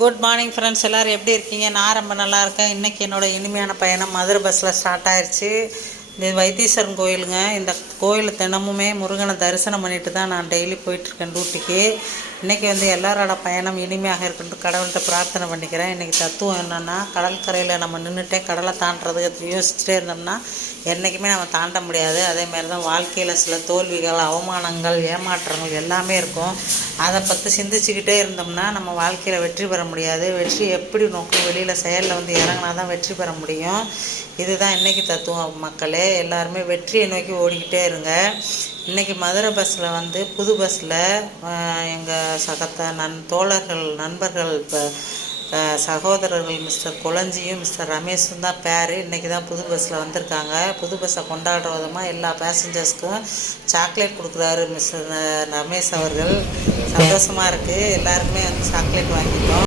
Good morning friends, எல்லோரும் எப்படி இருக்கீங்க? நான் ரொம்ப நல்லா இருக்கேன். இன்றைக்கி என்னோடய இனிமையான பயணம் மதுரை பஸ்ஸில் ஸ்டார்ட் ஆயிடுச்சு. இது வைத்தீஸ்வரன் கோயிலுங்க. இந்த கோயில் தினமுமே முருகனை தரிசனம் பண்ணிட்டு தான் நான் டெய்லி போயிட்டுருக்கேன் டியூட்டிக்கு. இன்றைக்கி எல்லாரோட பயணம் இனிமையாக இருக்குன்ட்டு கடவுள்கிட்ட பிரார்த்தனை பண்ணிக்கிறேன். இன்றைக்கி தத்துவம் என்னென்னா, கடற்கரையில் நம்ம நின்றுட்டே கடலை தாண்டறதுக்கு யோசிச்சுட்டே இருந்தோம்னா என்றைக்குமே நம்ம தாண்ட முடியாது. அதேமாதிரி தான் வாழ்க்கையில் சில தோல்விகள், அவமானங்கள், ஏமாற்றங்கள் எல்லாமே இருக்கும். அதை பற்றி சிந்திச்சுக்கிட்டே இருந்தோம்னா நம்ம வாழ்க்கையில் வெற்றி பெற முடியாது. வெற்றி எப்படி நோக்கம் வெளியில் செயலில் இறங்கினா தான் வெற்றி பெற முடியும். இதுதான் இன்றைக்கி தத்துவம் மக்களே. எல்லாருமே வெற்றியை நோக்கி ஓடிக்கிட்டே இருங்க. இன்றைக்கி மதுரை பஸ்ஸில் புது பஸ்ஸில் எங்கள் தோழர்கள், நண்பர்கள், இப்போ சகோதரர்கள் மிஸ்டர் குளஞ்சியும் மிஸ்டர் ரமேஷும் தான் பேர். இன்றைக்கி தான் புது பஸ்ஸில் வந்திருக்காங்க. புது பஸ்ஸை கொண்டாடுற விதமாக எல்லா பேசஞ்சர்ஸ்க்கும் சாக்லேட் கொடுக்குறாரு மிஸ்டர் ரமேஷ் அவர்கள். சந்தோஷமாக இருக்குது. எல்லாருமே சாக்லேட் வாங்கிட்டோம்.